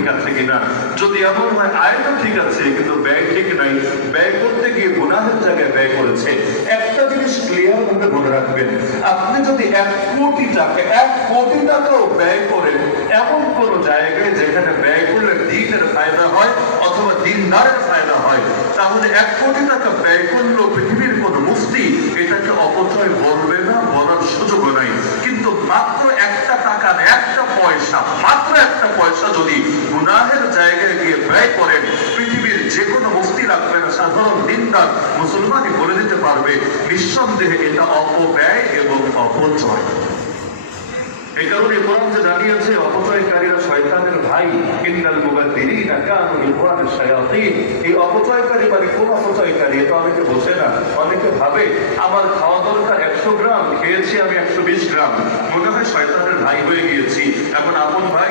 ঠিক আছে কিনা। যদি এমন হয় আয়টা ঠিক আছে কিন্তু ব্যয় ঠিক নাই, ব্যয় করতে গিয়ে গুনাহের জায়গায় ব্যয় করেছে, একটা জিনিস ক্লিয়ার ভাবে মনে রাখবেন, আপনি যদি 1 কোটি টাকাও ব্যয় করেন এমন কোন জায়গায় যেখানে ব্যয় করলে দিনের ফায়দা হয় অথবা দিনদারের ফায়দা হয়, তাহলে 1 কোটি টাকা ব্যয় করলেও পৃথিবীর কোন মুফতি এটাকে অপচয় বলবে না, বলার সুযোগও নাই। কিন্তু মাত্র একটা টাকা, একটা পয়সা, মাত্র একটা পয়সা যদি গুনাহের জায়গায় গিয়ে ব্যয় করেন, পৃথিবীর যে কোনো মুফতি লাগবে না, সাধারণ দিনদার মুসলমানই বলে দিতে পারবে নিঃসন্দেহে এটা অপব্যয় এবং অপচয়। এই কারণে কোরআন যে জানিয়েছে অপচয়কারীরা শয়তানের ভাই, ইন্নাল মুবাদ্দিরিনা কানু ইখওয়ানাশ শায়াতিন। এই অপচয়কারী মানে কোন অপচয়কারী? এটা অনেকে বোঝে না। অনেকে ভাবে আমার খাওয়া দরকার 100 গ্রাম, খেয়েছি আমি 120 গ্রাম, মনে হয় শয়তানের ভাই হয়ে গিয়েছি, এখন আপন ভাই